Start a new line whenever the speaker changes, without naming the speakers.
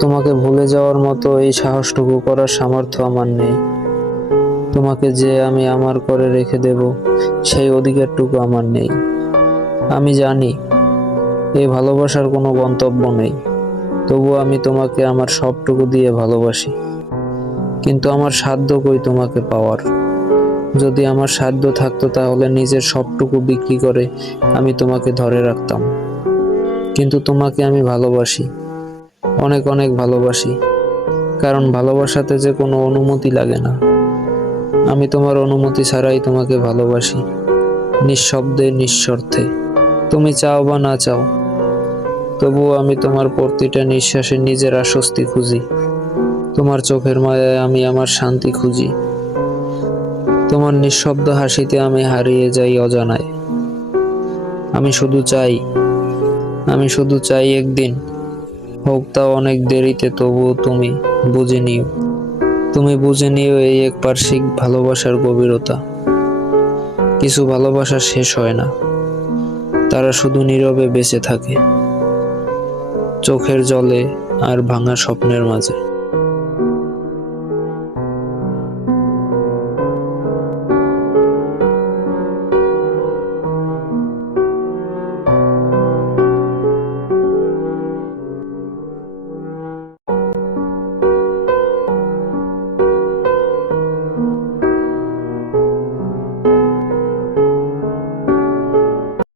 তোমাকে ভুলে যাওয়ার মতো এই সাহসটুকু করার সামর্থ্য আমার নেই। তোমাকে যে আমি আমার করে রেখে দেব, সেই অধিকারটুকু আমার নেই। আমি জানি এই ভালোবাসার কোনো গন্তব্য নেই। তবু আমি তোমাকে আমার সবটুকু দিয়ে ভালোবাসি। কিন্তু আমার সাধ্য কই তোমাকে পাওয়ার? যদি আমার সাধ্য থাকতো তাহলে নিজের সবটুকু বিক্রি করে আমি তোমাকে ধরে রাখতাম। কিন্তু তোমাকে আমি ভালোবাসি। অনেক অনেক ভালোবাসি, কারণ ভালোবাসাতে যে কোনো অনুমতি লাগে না। আমি তোমার অনুমতি ছাড়াই তোমাকে ভালোবাসি, নিঃশব্দে নিঃস্বার্থে তুমি চাও বা না চাও, তবুও আমি তোমার প্রতিটা নিঃশ্বাসে নিজের আশ্বস্তি খুঁজি। তোমার চোখের মায়ায় আমি আমার শান্তি খুঁজি। তোমার নিঃশব্দ হাসিতে আমি হারিয়ে যাই অজানায়। আমি শুধু চাই, আমি শুধু চাই একদিন হোক তা অনেক দেরিতে, তবুও তুমি বুঝে নিও। তুমি বুঝে নিও এই এক পার্শ্বিক ভালোবাসার গভীরতা। কিছু ভালোবাসা শেষ হয় না। তারা শুধু নীরবে বেঁচে থাকে, চোখের জলে আর ভাঙা স্বপ্নের মাঝে।